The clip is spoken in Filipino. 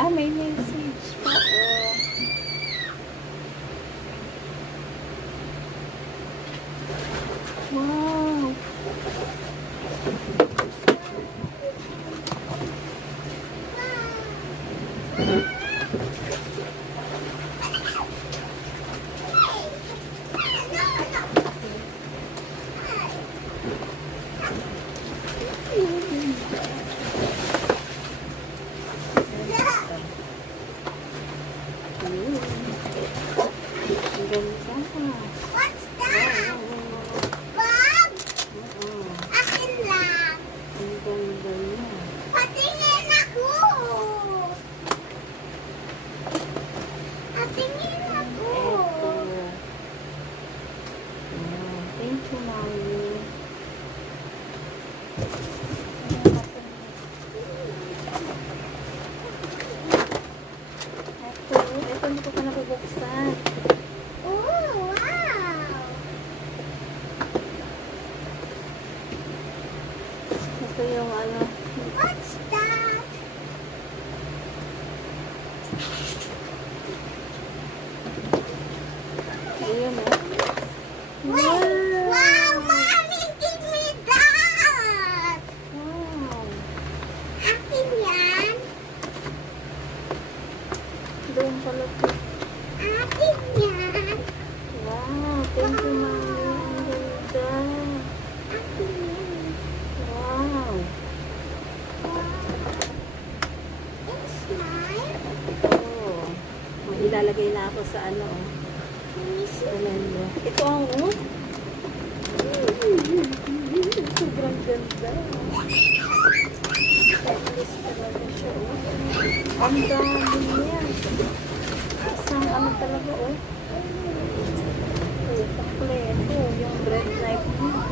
Ah, may message pa. Wow. What's that? Bob? Akin lang. Patingin ako. Patingin ako. Thank you, Mommy. Ito hindi ko pa nabubuksan. Oh, wow. Ito yung ano. What's that? Ayun eh. Wait. Wow, Mommy, give me that. Wow. Akin yan. Doon pala ito. Akin yan. Wow. Thank you, Mommy. Ang ganda. Akin yan. Wow. It's mine. Oh. Ilalagay na ako sa ano. Kalenda. Ito ang sobrang ganda. Checklist talaga siya. Ang dami niya. Isang ano talaga kompleto. Yung bread knife niya.